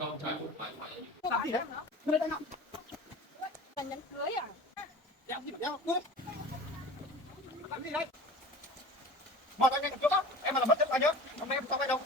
Làm gì đấy? Đưa đây nào. Là nhẫn cưới à? Đeo gì mà đeo? Đưa. Làm gì đây? Mời anh trước á. Em mà làm mất chất anh nhá. Hôm nay em không ai đâu.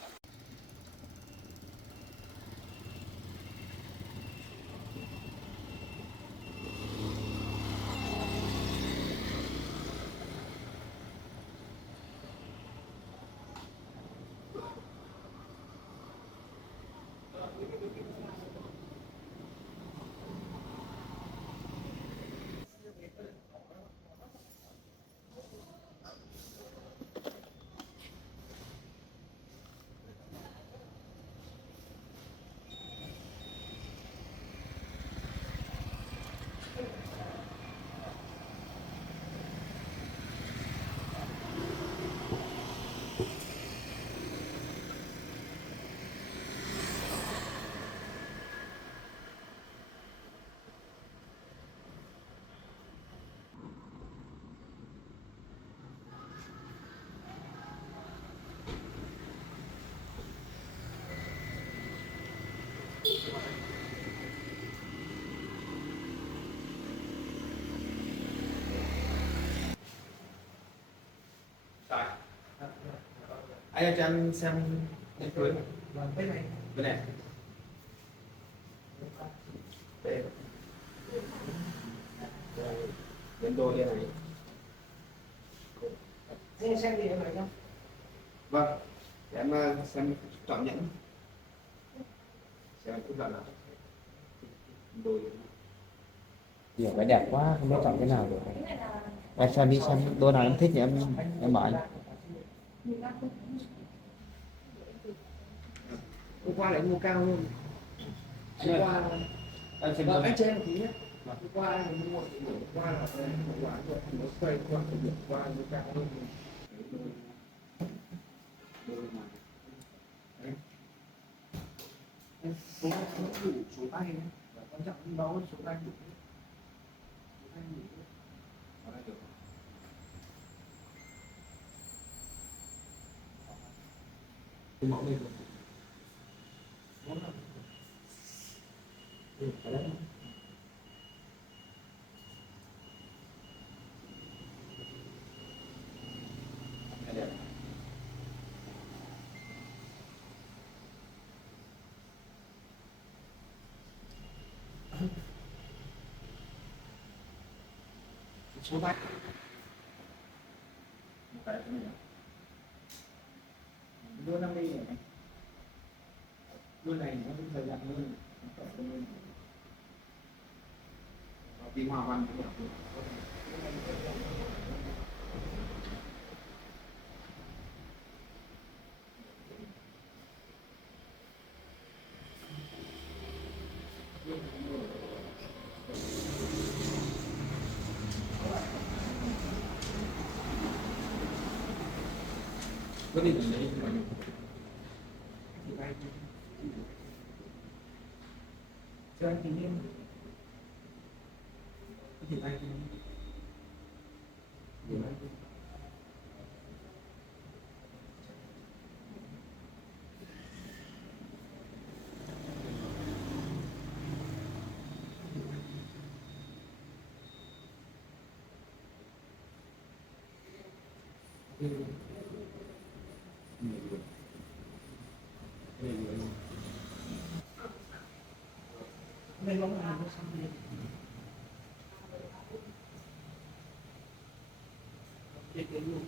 Anh ơi cho em xem cái cưới bên này. Bên này. Đây. Bên đôi đây này. Anh xem gì em nói không? Vâng. Để em xem chọn nhẫn. Xem chút đoạn nào. Đôi. Nhiều cái đẹp quá không biết chọn cái nào được. Em xem đi xem đôi nào em thích thì em bảo anh. Hôm qua lại mua cao luôn. Hôm qua Em xem vâng, đôi. anh cho em một tí nhé. Hôm qua anh mua hôm qua là em mua quán rồi, nó xoay qua cái điểm qua mua cao luôn. Em số nó đủ số tay nhé. Và quan trọng là báo số tay đủ. Số tay đủ. Cái mẫu này. Đúng rồi. Đấy. Đẹp. Số tay. Đua 50 này. Đua này nó cũng thời gian hơn. Đi hoa văn. Có đi đến đấy mà Cho anh tính em. Có thể tay không? Để anh. Đây bóng là nó xong đi. Để cái luôn.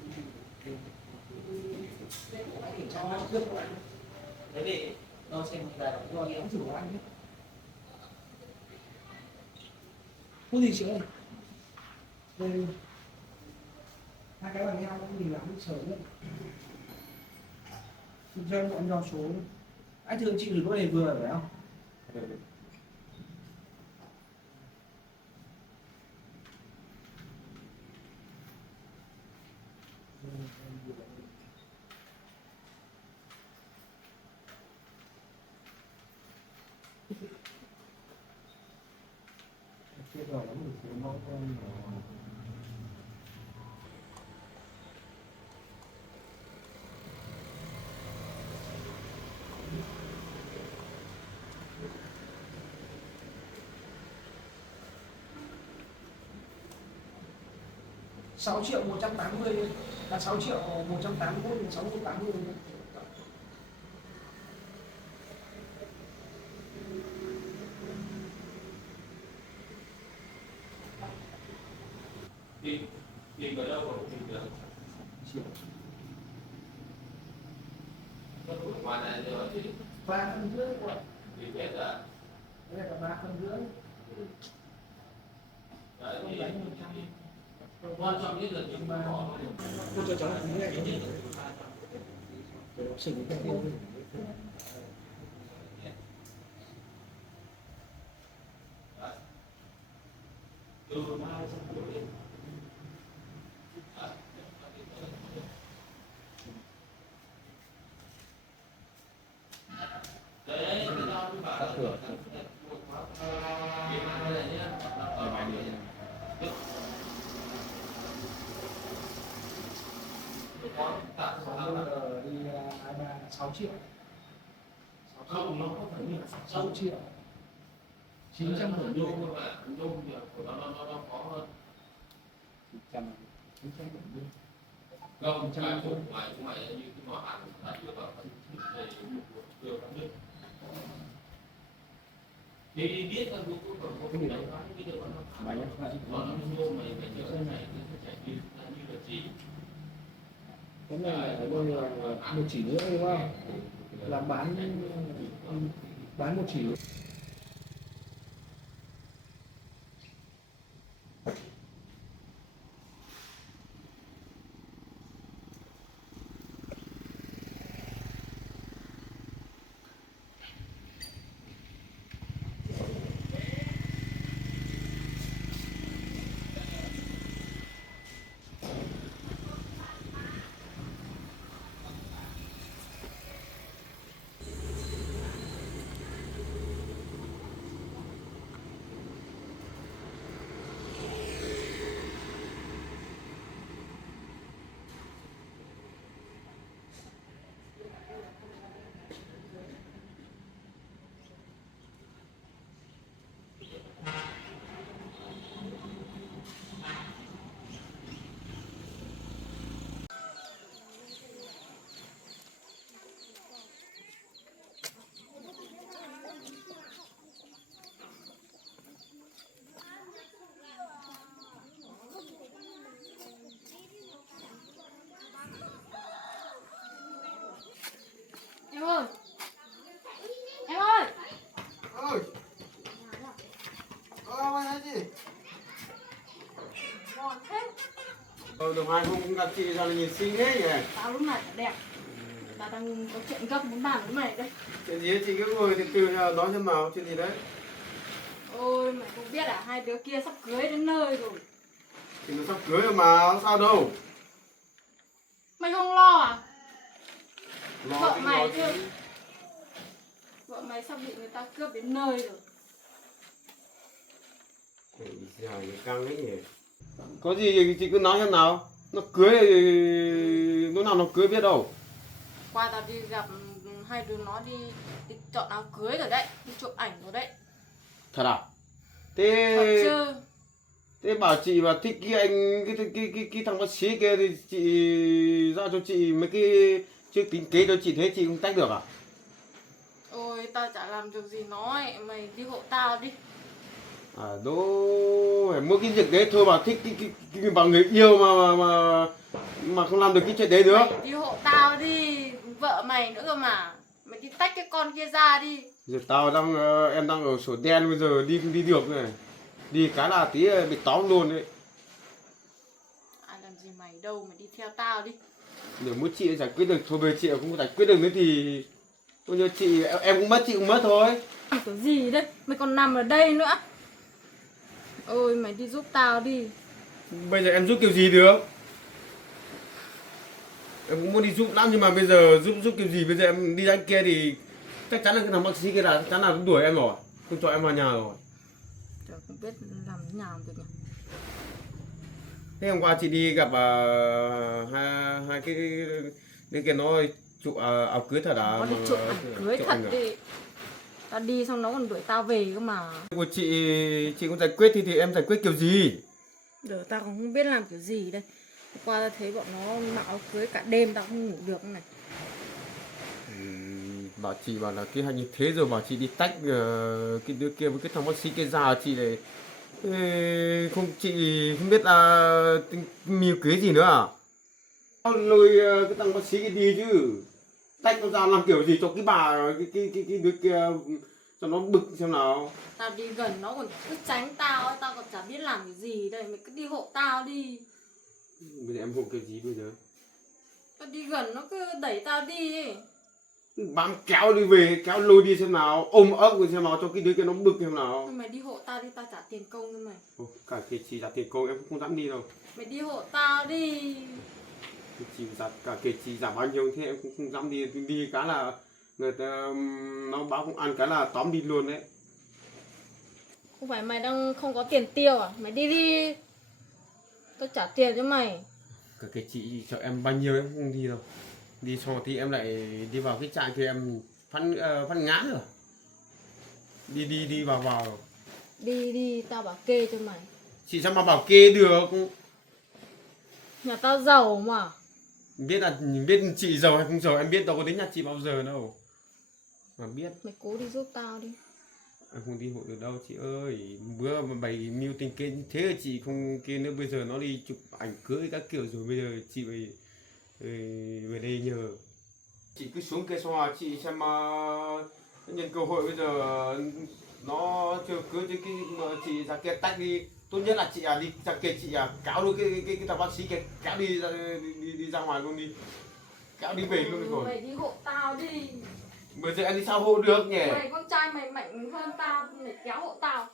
Cho nó cướp của anh. Đấy để nó xem là do cái ống thử của anh ấy. Có gì chứ ơi? Đây. Hai cái bằng nhau thì làm nước sớm đấy. Cho em bọn do số. Anh thường chị gửi có này vừa phải không? Chết rồi, lắm rồi, nó con 6 triệu 180 là 6 triệu 180 680. Tìm ở đâu mà tìm được? Ngoài này rồi thì 3 cân rưỡi của tìm hết rồi. đây là 3 cân rưỡi. Đấy, thì quan trọng nhất là chúng ta có Tôi cho cháu một cái này. Để học sinh cái tiêu. Các cửa. Đi 23 6 triệu. Không, nó không phải như 6 triệu. 970 đô. nó khó hơn. 970 Không, cái của mày như cái mỏ ăn là chưa vào chưa có nước. Thì biết là cũng có cái gì đấy nói cái điều nó Máy nhá. nó vô mày chưa chạy đi như là gì. Cái này là ở đây là 1 chỉ rưỡi đúng không? Là bán 1 chỉ. Em ơi. Em ơi. Ơi. Mày nói gì? Ngon thế. Được 2 hôm cũng gặp chị sao là nhìn xinh thế nhỉ? Tao lúc này đẹp. Tao đang có chuyện gấp muốn bàn với mày đây. Chuyện gì ấy, chị cứ ngồi từ từ nói xem nào, chuyện gì đấy? Ôi mày không biết à, hai đứa kia sắp cưới đến nơi rồi. Thì nó sắp cưới rồi mà, sao đâu? Mày không lo à? Lo Vợ thì mày lo chứ. chứ. Vợ mày sắp bị người ta cướp đến nơi rồi. Ôi giời, căng đấy nhỉ. Có gì thì chị cứ nói xem nào. Nó cưới thì lúc nào nó cưới biết đâu. Qua tao đi gặp hai đứa nó đi chọn áo cưới rồi đấy, đi chụp ảnh rồi đấy. Thật à? Thật Thế chứ. thế bảo chị mà thích cái anh cái thằng bác sĩ kia thì chị ra cho chị mấy cái chưa tính kế cho chị, thế chị không tách được à? Ôi tao chả làm được gì nó ấy, mày đi hộ tao đi. À đố phải mua cái việc đấy thôi mà thích cái bảo người yêu mà không làm được cái chuyện đấy nữa. Mày đi hộ tao đi, vợ mày nữa cơ mà. Mày đi tách cái con kia ra đi. Giờ tao đang em đang ở sổ đen, bây giờ đi không đi được này, đi cái là tí bị tóm luôn đấy. Ai làm gì mày đâu, mày đi theo tao đi. Để mỗi chị giải quyết được thôi, về chị không giải quyết được nữa thì bây giờ chị em cũng mất, chị cũng mất thôi. Cái gì đấy, mày còn nằm ở đây nữa. Ôi mày đi giúp tao đi. Bây giờ em giúp kiểu gì được? Em cũng muốn đi giúp lắm nhưng mà bây giờ giúp kiểu gì? Bây giờ em đi ra kia thì chắc chắn là cái thằng bác sĩ kia là chắc chắn là cũng đuổi em rồi, không cho em vào nhà rồi. Trời, không biết làm thế nào được nhỉ. Thế hôm qua chị đi gặp hai cái đứa kia nó chụp áo cưới thật à? Có đi chụp ảnh cưới thật đi. Tao đi xong nó còn đuổi tao về cơ mà. Của chị cũng giải quyết thì em giải quyết kiểu gì? Giờ tao cũng không biết làm kiểu gì đây. Hôm qua tao thấy bọn nó mặc áo cưới cả đêm tao không ngủ được này. Bảo chị bảo là cái hành như thế rồi bảo chị đi tách cái đứa kia với cái thằng bác sĩ kia ra chị này. Không chị không biết là mưu kế gì nữa à? Lôi cái thằng bác sĩ kia đi chứ, tách nó ra làm kiểu gì cho cái bà cái đứa kia cho nó bực xem nào. Tao đi gần nó còn cứ tránh tao ấy, tao còn chả biết làm cái gì đây. Mày cứ đi hộ tao đi. Bây giờ em hộ cái gì bây giờ? Tao đi gần nó cứ đẩy tao đi ấy. Bám kéo đi về, kéo lôi đi xem nào, ôm ấp xem nào cho cái đứa kia nó bực xem nào. Thôi mày đi hộ tao đi, tao trả tiền công cho mày. Cả cái chị trả tiền công em cũng không dám đi đâu. Mày đi hộ tao đi. Chị giảm cả cái chị giảm bao nhiêu thế em cũng không dám đi, đi cái là người ta nó báo công an cái là tóm đi luôn đấy. Không phải mày đang không có tiền tiêu à? Mày đi đi. Tao trả tiền cho mày. Cả cái chị cho em bao nhiêu em cũng không đi đâu. Đi xong thì em lại đi vào cái trại thì em phát ngán rồi. Đi vào. Đi đi, tao bảo kê cho mày. Chị sao mà bảo kê được? Nhà tao giàu mà. Biết chị giàu hay không giàu em biết đâu có đến nhà chị bao giờ đâu. Mà biết. Mày cố đi giúp tao đi. Em không đi hội được đâu chị ơi. Bữa mà bày mưu tình kê thế là chị không kê nữa, bây giờ nó đi chụp ảnh cưới các kiểu rồi bây giờ chị về đây nhờ. Chị cứ xuống kia xong rồi chị xem nhân cơ hội bây giờ nó chưa cưới thì chị ra kia tách đi. Tốt nhất là chị đi ra kia chị cáo luôn cái thằng bác sĩ kia, cáo đi ra ngoài luôn đi. Cáo đi về luôn rồi. Mày đi hộ tao đi. Bây giờ em đi sao hộ được nhỉ? Mày con trai mày mạnh hơn tao, mày kéo hộ tao.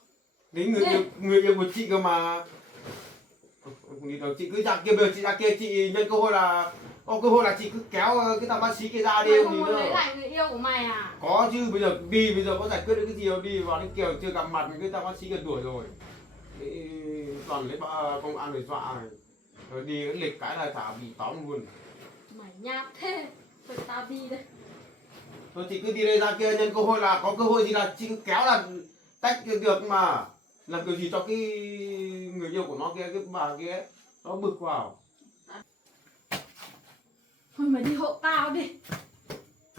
Đấy người yêu của chị cơ mà. Không đi đâu, chị cứ ra kia, bây giờ chị ra kia chị nhân cơ hội là có cơ hội là chị cứ kéo cái thằng bác sĩ kia ra đi. Mày không muốn lấy lại người yêu của mày à? Có chứ, bây giờ có giải quyết được cái gì đâu, đi vào đến kiểu chưa gặp mặt cái thằng bác sĩ gần đuổi rồi. Toàn lấy công an để dọa rồi đi cái lịch cái là thả bị tóm luôn. Mày nhát thế. Thôi tao đi đây. Thôi chị cứ đi đây ra kia, nhân cơ hội là có cơ hội gì là chị cứ kéo là tách được mà. Làm kiểu gì cho cái người yêu của nó kia, cái bà kia nó bực vào. Thôi mày đi hộ tao đi.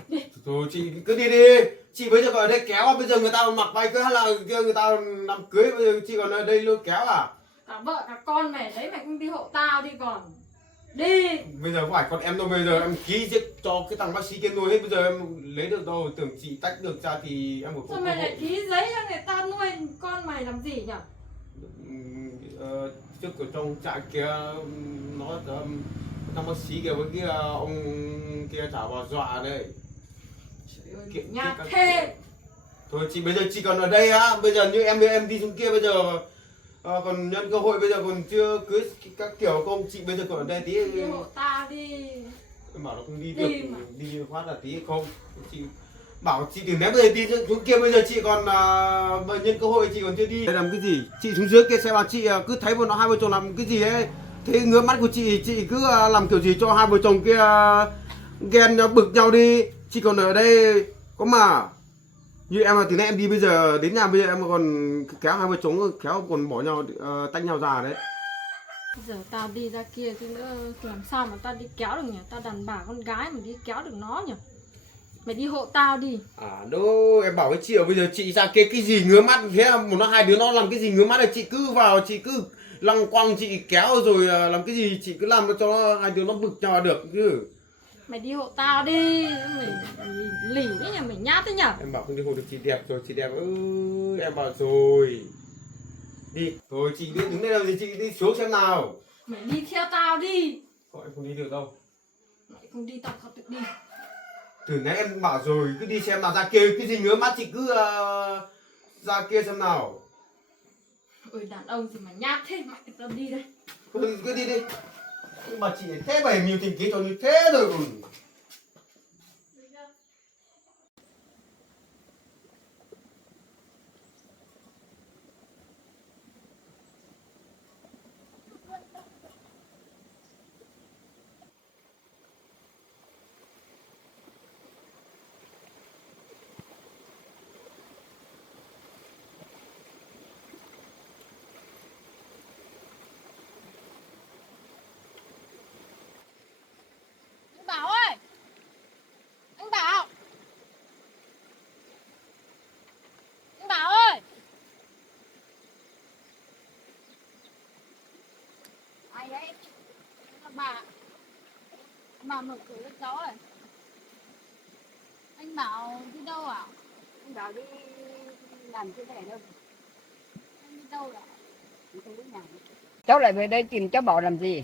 Đi. Thôi chị cứ đi đi. Chị bây giờ còn ở đây kéo, bây giờ người ta mặc váy cưới hay là kia người ta làm cưới, bây giờ chị còn ở đây luôn kéo à? Cả vợ cả con mày đấy, mày không đi hộ tao đi còn. Đi. Bây giờ không phải con em đâu, bây giờ em ký giết cho cái thằng bác sĩ kia nuôi hết, bây giờ em lấy được đâu, tưởng chị tách được ra thì em Sao mày lại ký giấy cho người ta nuôi con mày làm gì nhỉ? Trước ở trong trại kia nó thằng bác sĩ kia với kia ông kia thả vào dọa đấy. Trời ơi, nhát thế. Thôi chị bây giờ chị còn ở đây á, bây giờ như em đi xuống kia bây giờ còn nhân cơ hội bây giờ còn chưa cưới các kiểu không, chị bây giờ còn ở đây tí. Đi hộ tao đi. Em bảo nó không đi Đi được, mà. đi phát là tí không. Chị bảo chị đừng ném bây giờ đi xuống kia, bây giờ chị còn nhân cơ hội chị còn chưa đi. Đây làm cái gì? Chị xuống dưới kia xem là chị cứ thấy bọn nó hai vợ chồng làm cái gì ấy. Thế ngứa mắt của chị cứ làm kiểu gì cho hai vợ chồng kia ghen bực nhau đi. Chị còn ở đây có mà. Như em là từ nãy em đi bây giờ đến nhà bây giờ em còn kéo hai vợ chồng kéo còn bỏ nhau tách nhau ra đấy. Giờ tao đi ra kia chứ nữa làm sao mà tao đi kéo được nhỉ? Tao đàn bà con gái mà đi kéo được nó nhỉ? Mày đi hộ tao đi. À đâu, em bảo với chị bây giờ chị ra kia cái gì ngứa mắt thế là một nó hai đứa nó làm cái gì ngứa mắt là chị cứ vào chị cứ lăng quăng chị kéo rồi làm cái gì chị cứ làm cho hai đứa nó bực nhau được chứ. Mày đi hộ tao đi. Mày lỉ đấy nhỉ, mày nhát đấy nhỉ? Em bảo không đi hộ được chị đẹp rồi, chị đẹp em bảo rồi. Đi, rồi chị đi đứng đây làm gì, chị đi xuống xem nào. Mày đi theo tao đi. Thôi em không đi được đâu. Mày không đi tao không tự đi. Từ nãy em bảo rồi cứ đi xem nào, ra kia cái gì ngứa mắt chị cứ ra kia xem nào. Ôi đàn ông thì mà nhát thế, mày tao đi đây. Thôi cứ đi đi. Nhưng mà chị thế bày nhiều tình kế cho như thế rồi còn. Ai đấy? Là bà mở cửa cho cháu ơi. Anh Bảo đi đâu à? Anh bảo đi làm cái này đâu. Anh đi đâu à? Đi không biết nào. Cháu lại về đây tìm cháu Bảo làm gì?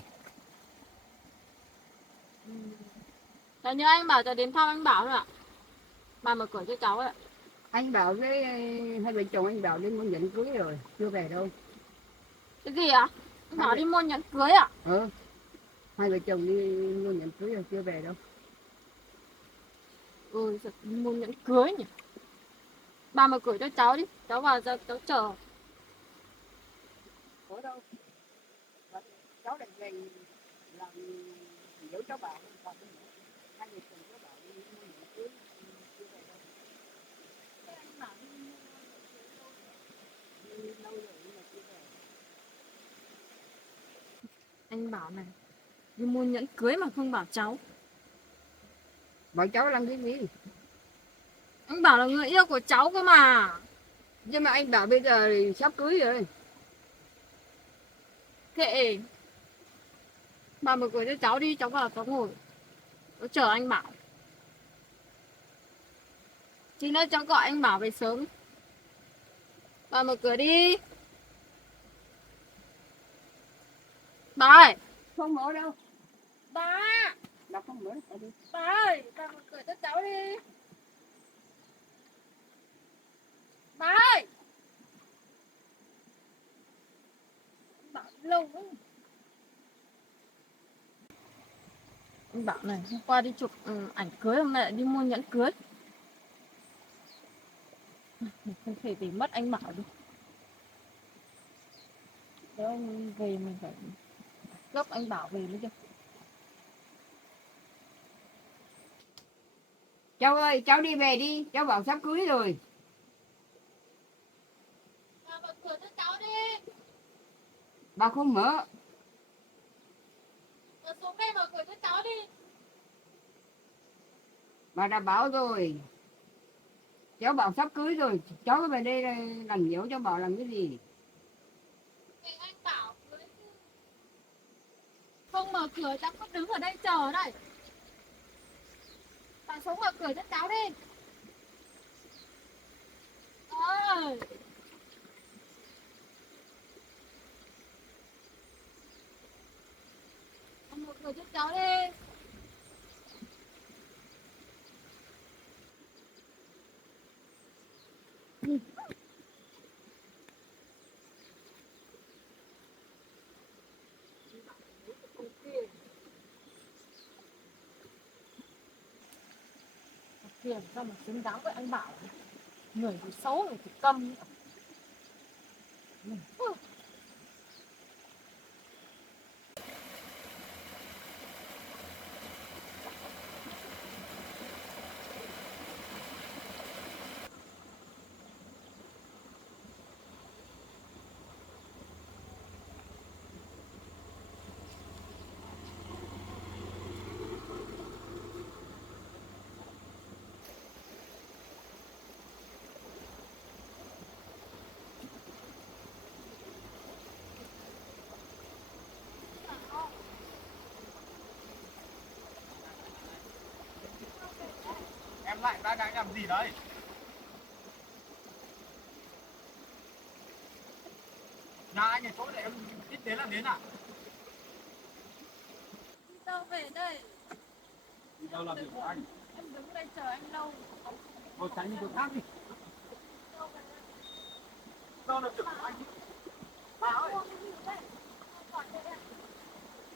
Cháu nhớ anh Bảo cháu đến thăm anh Bảo thôi ạ. Bà mở cửa cho cháu ạ. Anh Bảo với hai vợ chồng anh Bảo đi mua nhẫn cưới rồi, chưa về đâu. Cái gì ạ? Anh Bảo đi mua nhẫn cưới ạ? Ừ. Hai vợ chồng đi mua nhẫn cưới rồi, chưa về đâu. Ừ, giật mua nhẫn cưới nhỉ. Bà mở cửa cho cháu đi, cháu vào cháu chờ. Ở đâu? Cháu lại về làm giấu cháu Bảo. Hai vợ chồng cháu Bảo đi mua nhẫn cưới, chưa về đâu. Anh Bảo đi Đi lâu rồi nhưng mà chưa về. Anh Bảo này, đi mua nhẫn cưới mà không bảo cháu. Bảo cháu làm cái gì? Anh Bảo là người yêu của cháu cơ mà. Nhưng mà anh Bảo bây giờ sắp cưới rồi. Kệ. Bà mở cửa cho cháu đi, cháu vào cháu ngồi. Cháu chờ anh Bảo. Tí nữa cháu gọi anh Bảo về sớm. Bà mở cửa đi. Bà ơi. Không mở đâu. Bà. Bà không mở đâu. Đi. Bà ơi, bà mở cửa cho cháu đi. Bà ơi. Bảo lâu quá. Anh Bảo này, hôm qua đi chụp ảnh cưới, hôm nay lại đi mua nhẫn cưới. Mình không thể để mất anh Bảo được. Nếu anh về mình phải gấp anh Bảo về mới được. Cháu ơi, cháu đi về đi, cháu Bảo sắp cưới rồi. Bà mở cửa cho cháu đi. Bà không mở. Bà xuống đây mở cửa cho cháu đi. Bà đã bảo rồi. Cháu Bảo sắp cưới rồi, cháu về đây làm dỗ cháu Bảo làm cái gì? Thì anh Bảo cưới chứ. Không mở cửa cháu cứ đứng ở đây chờ đây. Bà xuống mở cửa cho cháu đi. Ơi. Bà mở cửa cho cháu đi. Tiền sao mà xứng đáng với anh Bảo. Người thì xấu, người thì câm. Em lại đang làm gì đấy? Nhà anh ở chỗ này em ít đến là đến à? Đi đâu về đây? Đi đâu làm gì của anh? Em đứng đây chờ anh lâu. Thôi tránh đi chỗ khác đi. Đâu là việc của anh? Bà ơi!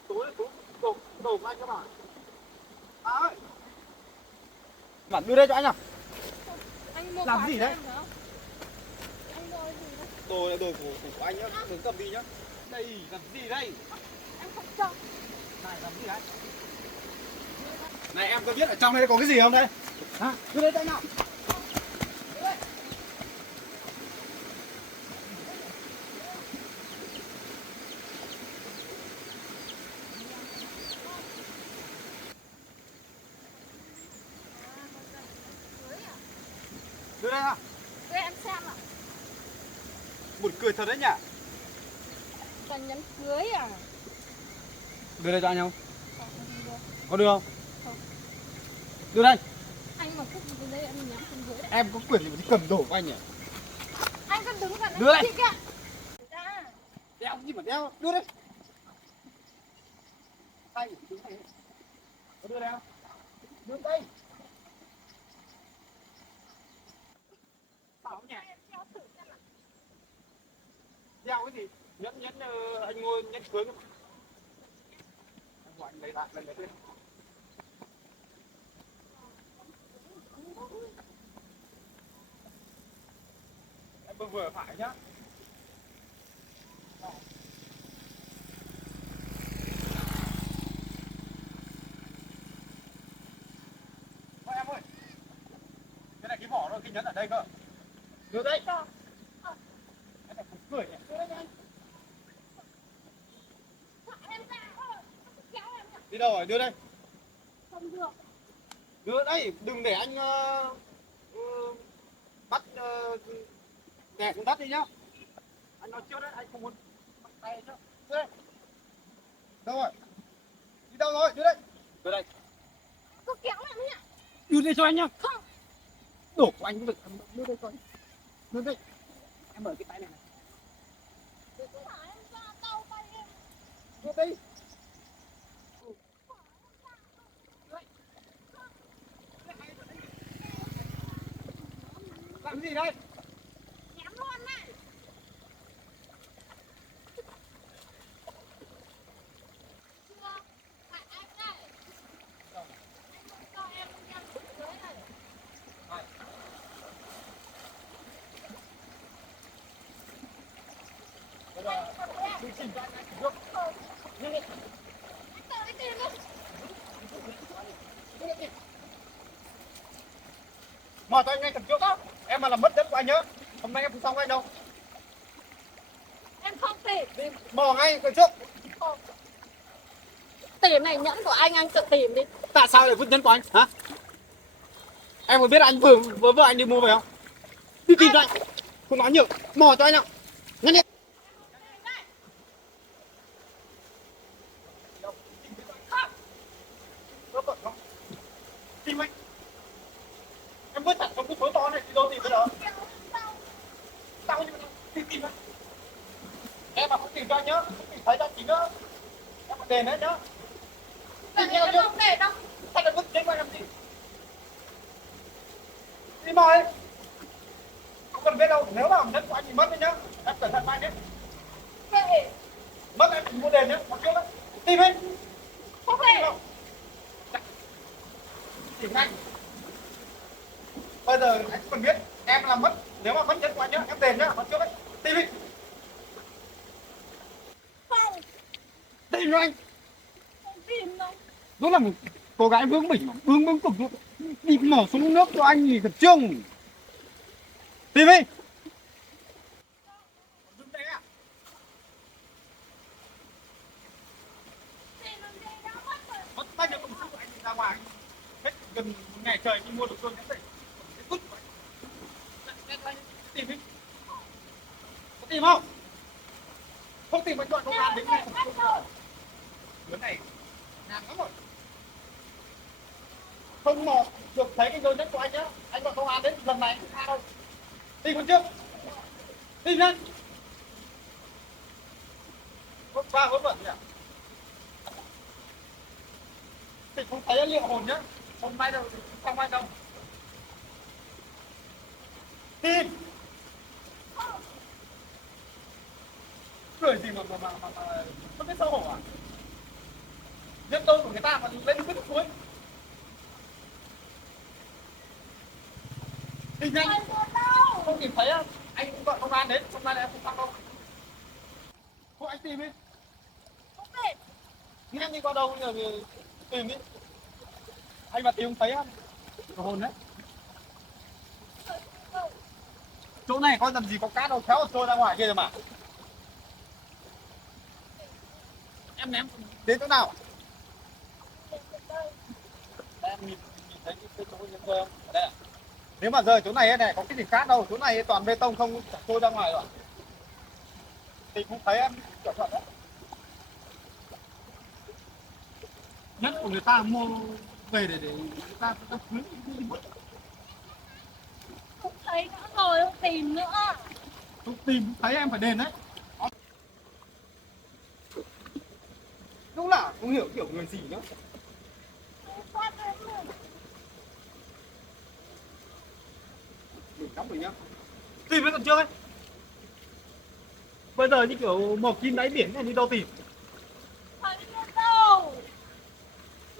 Tối đồ của anh các bạn. Bà ơi! Bạn đưa đây cho anh à? Anh mua Làm quà gì cho đấy? em phải không? Anh mua cái gì đấy? Đồ này đồ của anh nhá, đừng cầm đi nhá. Đây, làm gì đây? Em không cho. Này, làm gì đấy? Này, em có biết ở trong đây có cái gì không đây? Hả? Đưa đây tay nào? Đưa đây à? Để em xem ạ. Buồn cười thật đấy nhỉ? Toàn nhẫn cưới à? Đưa đây cho anh không? Có đưa không? Đưa đây. Anh mà cứ từ đây anh nhắm xuống dưới đấy. Em có quyền gì mà đi cầm đồ của anh nhỉ? Anh cứ đứng gần Đưa đây. chị kìa. Đeo gì mà đeo, đưa đây. Tay đứng này. Có đưa đây không? Đưa đây. Bảo nhỉ? Đeo cái gì? Nhẫn anh ngồi nhẫn cưới cơ mà. Anh lấy lại lên đấy. Em vừa phải nhá. Thôi em ơi. Cái này cái vỏ nó cái nhẫn ở đây cơ. Đưa đây. Em phải cười nhỉ. Đưa đây cho anh. Đi đâu rồi? Đưa đây. Không được. Đưa đây, đừng để anh bắt đè xuống đất đi nhá. Anh nói trước đấy, anh không muốn bắt tay nhá. Đưa đây. Đâu rồi? Đi đâu rồi? Đưa đây. Đưa đây. Cứ kéo lại nhá. Đưa đây cho anh nhá. Không. Đổ của anh cũng được. Đưa đây cho anh. Đưa đây. Em mở cái tay này này. Đưa đây. Làm gì đây? Nhắm luôn này. Mở cho anh ngay cần trước đó. Em mà làm mất đất của anh nhá. Hôm nay em không xong anh đâu. Em không tìm. Đi mở ngay cần trước. Tìm này nhẫn của anh tự tìm đi. Tại sao lại vứt nhẫn của anh? Hả? Em có biết anh vừa anh đi mua về không? Đi tìm cho anh. Không nói nhiều. Mở cho anh nào. Nhanh lên. Tìm anh. Em vứt thẳng trong cái số to này thì đâu tìm bây giờ? Tao như tìm anh. Em mà không tìm cho anh nhá. Không tìm thấy cho anh chỉ nữa. Em phải đền hết nhá. Tìm theo chứ. Không để đâu. Sao lại vứt nhẫn của anh làm gì? Đi mời. Không cần biết đâu. Nếu mà nhẫn của anh thì mất đấy nhá. Em cẩn thận anh nhé. Về. Mất em mua đền nhá. Một chút đấy. Tìm đi. Không về. Tìm anh. Bây giờ anh không cần biết. Em làm mất. Nếu mà mất nhẫn của anh nhá. Em đền nhá. Một chút đấy. Tìm đi. Không. Tìm cho anh. Không tìm đâu. Đó là một cô gái bướng bỉnh mà. Bướng cực luôn. Đi mở xuống nước cho anh thì thật trương. Tìm đi. Mất tay cho công sức của anh ra ngoài. Hết gần một ngày trời đi mua được cơm nhắn đây. Tìm đi. Có tìm không? Không tìm anh gọi công an đến ngay. Đứa này ngang lắm rồi. Không mà được thấy cái đôi nhất của anh nhá. Anh gọi công an đến lần này không tha đâu. Tìm con trước. Tìm nhanh. Vất vả vất vẩn nhỉ. Thì không thấy liệu hồn nhá. Hôm nay đâu, không ai đâu. Tìm. Cười gì mà không biết xấu hổ à? Nhân đôi của người ta mà lên vứt xuống. Tìm nhanh. Không tìm thấy á, anh cũng gọi công an đến, hôm nay là em không thắc đâu. Thôi anh tìm đi. Không về. Nhanh đi qua đâu giờ tìm đi. Anh mà tìm không thấy á, có hồn đấy. Chỗ này có làm gì có cát đâu, khéo trôi ra ngoài kia rồi mà. Em ném đến chỗ nào? Em nhìn thấy cái chỗ nhân rơi không? Ở đây à? Nếu mà rơi chỗ này này có cái gì khác đâu, chỗ này toàn bê tông không trôi ra ngoài rồi. Thì cũng thấy em cẩn thận đấy. nhất của người ta mua về để người ta cưới. Không thấy nữa rồi, không tìm nữa. Không tìm thấy em phải đền đấy. Đúng là không hiểu kiểu người gì nhá. Đừng nóng rồi nhá. Tìm vẫn còn chưa ấy. Bây giờ như kiểu mò kim đáy biển này đi đâu tìm. Thấy nữa đâu.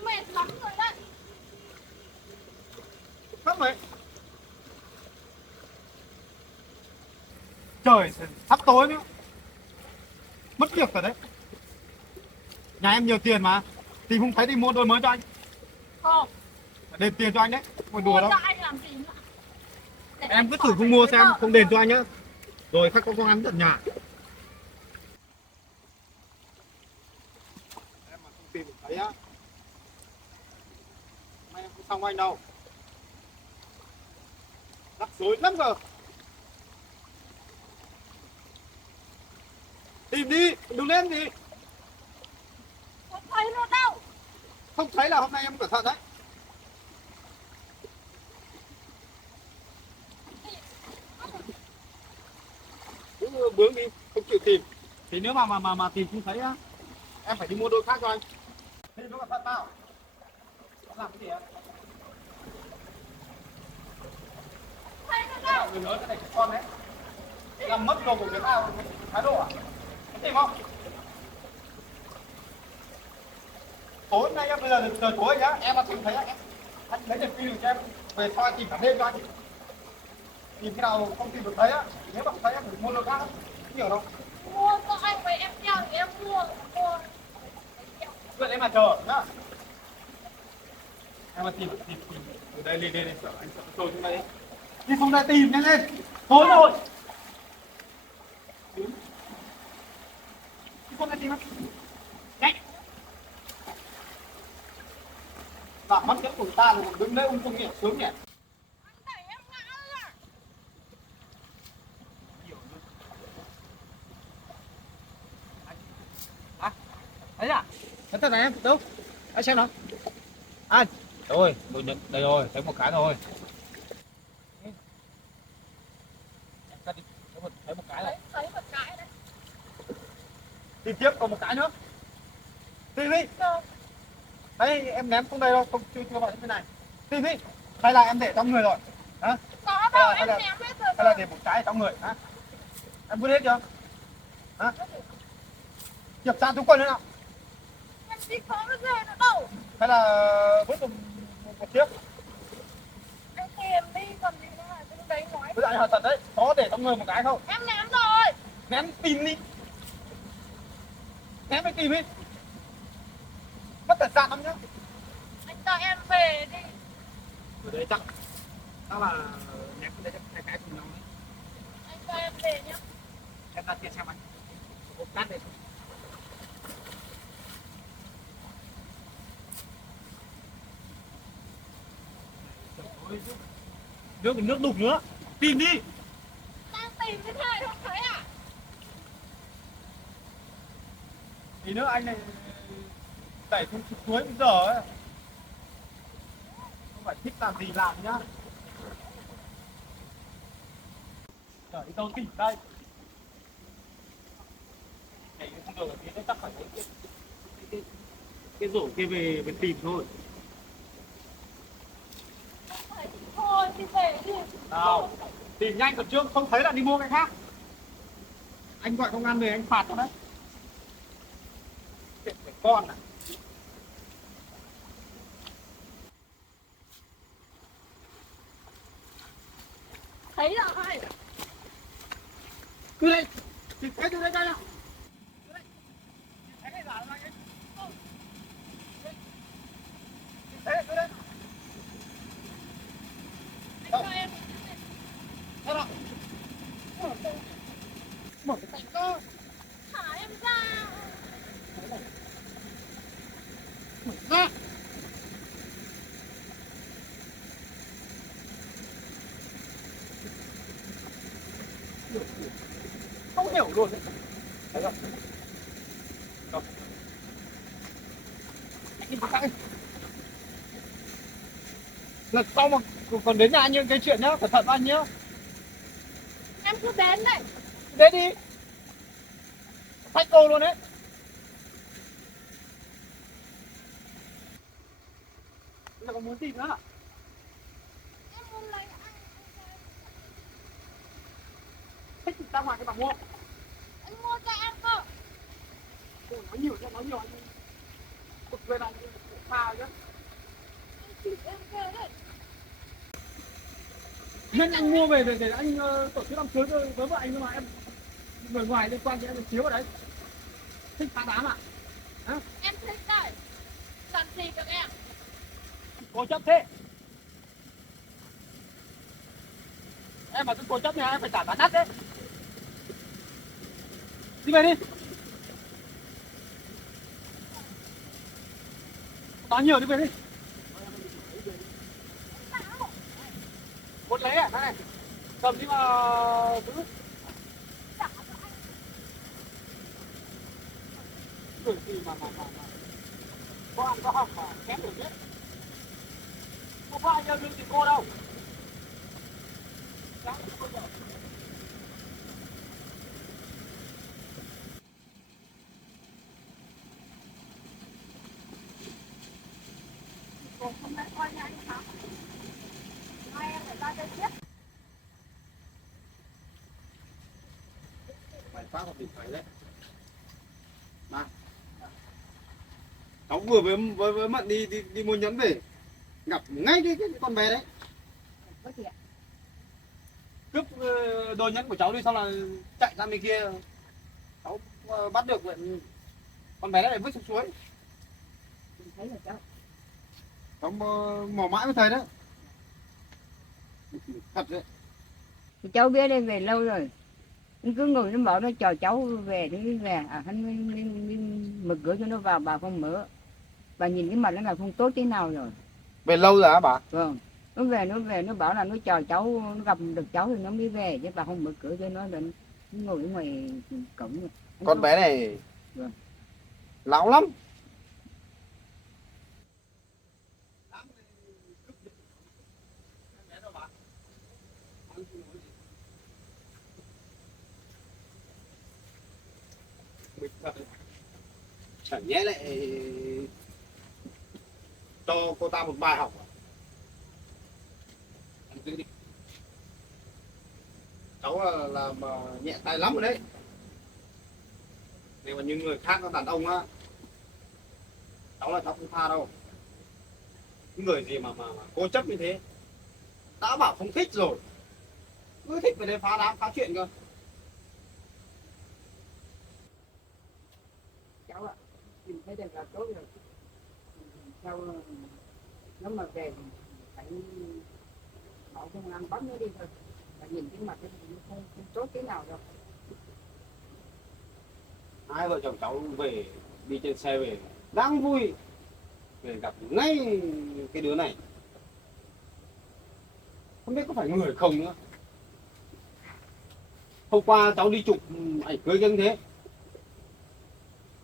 Mệt lắm rồi đấy. Không đấy. Trời sắp tối nữa. Mất việc rồi đấy. Nhà em nhiều tiền mà. Tìm không thấy thì mua đôi mới cho anh. Không. Đền tiền cho anh đấy. Không phải đùa Mua đâu. cho anh làm gì nữa. Để Em cứ còn thử không mua với xem, vợ. không đền cho anh nhá. Rồi khách có con ăn tận nhà. Em mà không tìm được thấy á. Mai em không xong anh đâu. Rắc rối lắm giờ. Tìm đi, đừng lên gì. Không thấy nữa đâu. Không thấy là hôm nay em cẩn thận đấy. Cứ bướng đi, không chịu tìm. Thì nếu mà tìm không thấy á, em phải đi mua đôi khác cho anh. Thế nó cẩn thận nào. Nó làm cái gì á? Thấy nữa đâu. Người lớn cái này trẻ con đấy. Làm mất đồ của người ta, thái độ à? Có tìm không? Tối nay em bây giờ trời tối nhá, em mà tìm thấy em anh lấy đèn pin được cho em về soi tìm cả đêm cho anh. Tìm cái nào không tìm được thấy á, nếu mà không thấy em phải mua đồ khác, không hiểu đâu. Mua cho anh với em theo thì em mua. Vậy em mà chờ nhá. Em mà tìm từ đây lên sợ anh sợ trôi xuống đây. Đi xuống đây tìm nhanh lên. Tối rồi. Đi xuống đây tìm em. Nhanh. Bạn mất cái của ta rồi đứng đây không hiểu sướng nhỉ. Anh đẩy em ngã rồi. Thấy à? Thấy tên này em đâu? Anh xem nào. Anh. Rồi, đây rồi, thấy một cái rồi. Thấy một cái này. Thấy một cái đấy. Tìm tiếp còn một cái nữa. Tìm đi. Đấy em ném xuống đây đâu, không chưa vào bên này. Tìm đi. Hay là em để trong người rồi? Hả? Có đâu, em ném hết rồi. Hay là để một cái trong người hả? Em vứt hết chưa? Hả? Kiểm tra túi quần nữa nào. Em đi có cái gì nữa đâu. Hay là vứt một chiếc. Anh tìm đi, còn gì nữa là cái đấy nói. Bây giờ anh hỏi thật đấy, có để trong người một cái không? Em ném rồi. Ném tìm đi. Ném mới tìm đi. Mất tài sản lắm nhá. Anh cho em về đi. Ở đây chắc là ném cái đấy chắc cái cùng nhau đấy. Anh cho em về nhá. Em ra kia xem anh. Một cát đây. Nước đục nữa. Tìm đi. Đang tìm cái này không thấy à? Tí nữa anh này đẩy xuống suối bây giờ ấy. Không phải thích làm gì làm nhá. Trời đâu tìm đây. Này không được thì chắc phải cái rổ kia về tìm thôi. Thấy thì thôi, đi về đi. Nào, tìm nhanh còn chưa không thấy là đi mua cái khác. Anh gọi công an về anh phạt cho đấy. Chuyện trẻ con à. Thấy rồi. Cứ đây. Tìm cái từ đây đây nào. Cái này giả là anh. Đấy, cứ đây. Anh cho em. Thế nào? Mở cái cạnh cơ. Thả em ra. Mở ra. Không hiểu luôn đấy. Thấy không? Không. Anh đi vào cạnh. Lần sau mà còn đến nhà anh những cái chuyện nhá, cẩn thận anh nhá. Em cứ đến đấy. Đến đi. Thách cô luôn đấy. Bây giờ còn muốn tìm nữa à? Em muốn lấy anh. Thích thì ra ngoài cái bà mua. Anh mua cho em cơ. Ôi, nói nhiều anh cực về này pha chứ. Anh chịu em về đấy. Nên anh mua về để anh tổ chức đám cưới với vợ anh, nhưng mà em người ngoài liên quan thì em chiếu ở đấy. Thích phá đám à? Hả? Em thích đấy. Làm gì được em? Cố chấp thế. Em mà cứ cố chấp thì em phải trả giá đắt đấy. Đi về đi. Nói nhiều đi về đi. Một lấy à? Này. Cầm đi mà giữ. Gửi gì mà có ăn có học mà kém được đấy. Không có ai yêu đương thì cô đâu. Đáng không bao giờ. Còn hôm nay coi nha anh hả? Mai em phải ra đây tiếp. Mày phát một điện thoại đấy. Mà. Cháu vừa với Mận đi mua nhẫn về. Gặp ngay cái con bé đấy. Có gì ạ? Cướp đôi nhẫn của cháu đi, xong là chạy ra bên kia. Cháu bắt được vậy. Con bé đấy lại vứt xuống suối. Mình thấy rồi cháu. Cháu mò mãi với thầy đấy. Thật đấy. Thì cháu biết đây về lâu rồi. Anh cứ ngồi nó bảo nó chờ cháu về thì về. À hắn mới mở cửa cho nó vào, bà không mở. Bà nhìn cái mặt nó là không tốt thế nào rồi. Về lâu rồi hả bà? Vâng. Nó về nó bảo là nó chờ cháu, nó gặp được cháu thì nó mới về, chứ bà không mở cửa cho nó, nó ngồi ở ngoài cổng. Con bé này Vâng. láo lắm. Chẳng nhẽ lại cho cô ta một bài học à? Em giữ đi. Cháu là mà nhẹ tay lắm rồi đấy. Nếu mà những người khác nó đàn ông á, cháu là cháu không tha đâu. Những người gì mà cố chấp như thế. Đã bảo không thích rồi, cứ thích về đây phá đám phá chuyện cơ. Cháu ạ, mình thấy được là tốt rồi. Sau nếu mà về thì phải bảo công an bắt nó đi thôi. Và nhìn cái mặt nó không tốt thế nào đâu. Hai vợ chồng cháu về đi trên xe về đang vui, về gặp ngay cái đứa này, không biết có phải người không nữa. Hôm qua cháu đi chụp ảnh cưới như thế,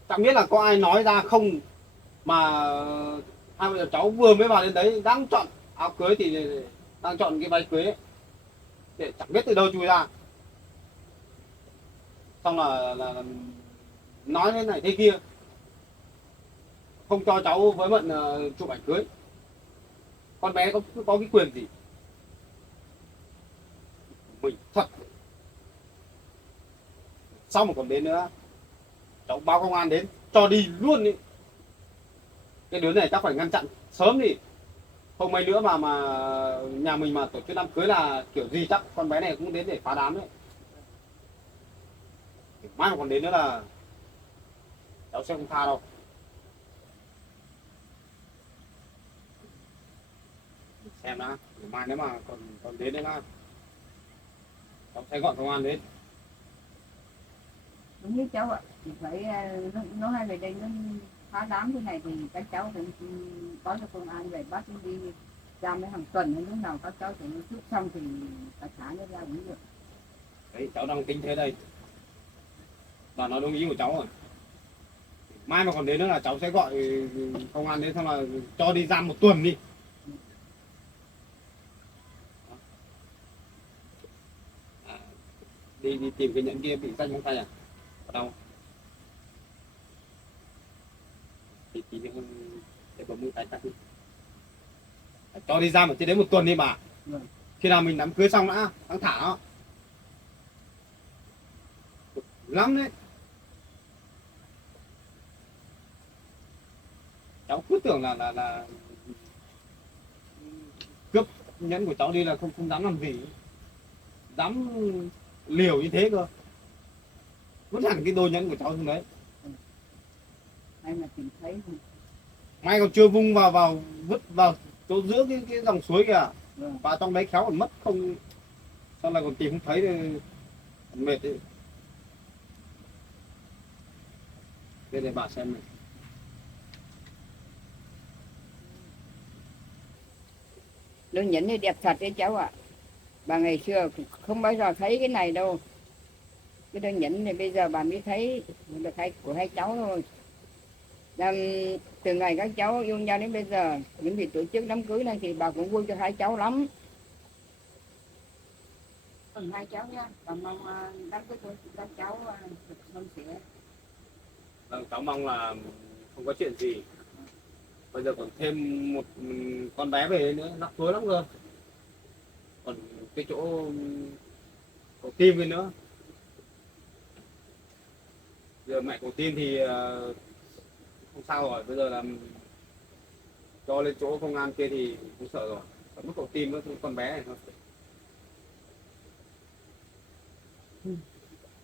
chẳng biết là có ai nói ra không mà hai vợ chồng cháu vừa mới vào đến đấy đang chọn áo cưới thì đang chọn cái váy cưới ấy, để chẳng biết từ đâu chui ra, xong là nói thế này thế kia, không cho cháu với Mận chụp ảnh cưới. Con bé có cái quyền gì? Mình thật. Sau một còn đến nữa, cháu báo công an đến cho đi luôn đi. Cái đứa này chắc phải ngăn chặn sớm đi. Không mấy nữa mà nhà mình mà tổ chức đám cưới là kiểu gì chắc con bé này cũng đến để phá đám đấy. Mai mà còn đến nữa là cháu sẽ không tha đâu. Xem đã, mai nếu mà còn đến đấy là cháu sẽ gọi công an đến. Đúng như cháu ạ, thì phải nó hay về đây nó phá đám thế này thì các cháu cũng có cho công an về bắt nó đi ra mấy hàng tuần hay lúc nào các cháu thì nó chút xong thì cả thả nó ra cũng được. Đấy, cháu đang tính thế đây. Và nó đúng ý của cháu rồi. Mai mà còn đến nữa là cháu sẽ gọi công an đến, xong là cho đi giam 1 tuần đi. đi tìm cái nhẫn kia bị rách ngón tay à? Ở đâu? Thì để bấm mũi tay cắt đi. Cho đi ra ở trên đấy 1 tuần đi bà. Vâng. Khi nào mình đám cưới xong đã, đang thả nó. Lắm đấy. Cháu cứ tưởng là cướp nhẫn của cháu đi là không dám làm gì, dám liều như thế cơ, vứt hẳn cái đôi nhẫn của cháu xuống đấy. Hay là tìm thấy không? May còn chưa vung vào vứt vào chỗ giữa cái dòng suối kìa, Vâng. và trong đấy khéo còn mất không, sau này còn tìm không thấy thì mệt đấy. Đây để bà xem này. Đôi nhẫn này đẹp thật đấy cháu ạ. Bà ngày xưa không bao giờ thấy cái này đâu. Cái đôi nhẫn này bây giờ bà mới thấy được của hai cháu thôi. Làm, từ ngày các cháu yêu nhau đến bây giờ, những việc tổ chức đám cưới này thì bà cũng vui cho hai cháu lắm. Hai cháu nha, bà mong đám cưới của các cháu suôn sẻ. Vâng, cháu mong là không có chuyện gì. Bây giờ còn thêm một con bé về nữa, nó cuối lắm cơ. Còn cái chỗ cổ tim kia nữa. Giờ mẹ cổ tim thì không sao rồi, bây giờ là cho lên chỗ công an kia thì cũng sợ rồi. Còn mất cổ tim nữa, con bé này thôi.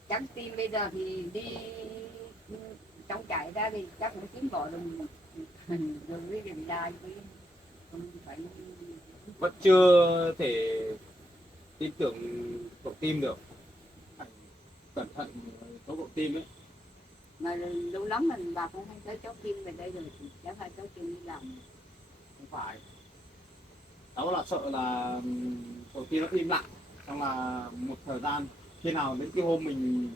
Chắc tim bây giờ thì đi trong chạy ra thì chắc cũng kiếm gọi rồi với gần đai với không phải. Vẫn chưa thể tin tưởng cổ tim được. Phải cẩn thận số cổ tim ấy. Mà lâu lắm mình bà cũng hay tới cháu Kim về đây rồi thì cháu hai cháu Kim đi làm. Không phải, cháu là sợ là cổ tim nó im lặng, xong là một thời gian khi nào đến cái hôm mình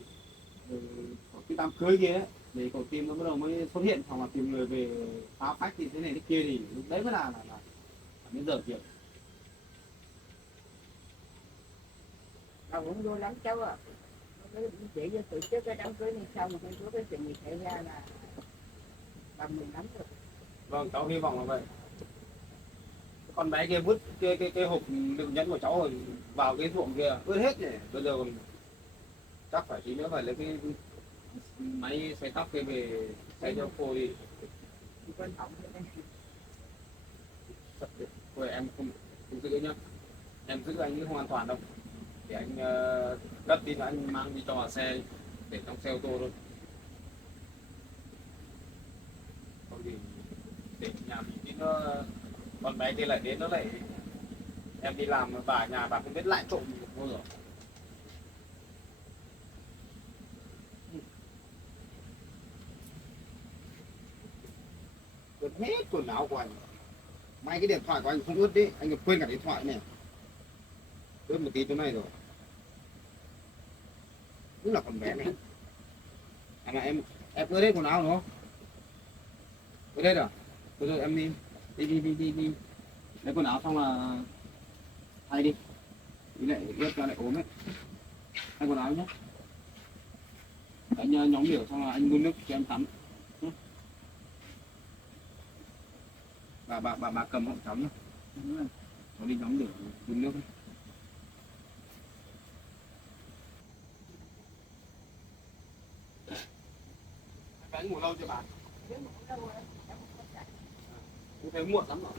có cái đám cưới kia ấy, thì cổ tim nó bắt đầu mới xuất hiện, hoặc là tìm người về phá phách thì thế này thế kia, thì lúc đấy mới là đến giờ việc. Bà cũng vui lắm cháu ạ. Để cho tổ chức cái đám cưới này xong rồi có cái chuyện gì xảy ra là bà mừng lắm rồi. Vâng, cháu hy vọng là vậy. Con bé kia vứt cái hộp đựng nhẫn của cháu rồi vào cái ruộng kia vứt hết nhỉ. Bây giờ còn chắc phải tí nữa phải lấy cái máy xay tóc kia về xay cho cô đi. Quan trọng thế này. Thôi em không giữ nhá, em giữ anh không an toàn đâu, để anh gấp đi và anh mang đi cho vào xe, để trong xe ô tô thôi. Không thì để nhà mình tí nó con bé kia lại đến nó lại, em đi làm bà ở nhà bà không biết lại trộm bao giờ. Ướt hết quần áo của anh. May cái điện thoại của anh không ướt đi, anh còn quên cả điện thoại này. Ướt một tí chỗ này rồi. Đúng là con bé này. À mà em ướt hết quần áo đúng không? Ướt hết à? Thôi rồi em đi. Lấy quần áo xong là thay đi. Đi lại ướt ra lại ốm ấy. Thay quần áo nhé. Anh nhóm lửa xong là anh đun nước cho em tắm. Bà cầm hộ cháu nhé. Cháu đi nhóm lửa đun nước. Anh ngủ lâu chưa bà? Cũng thấy muộn lắm rồi.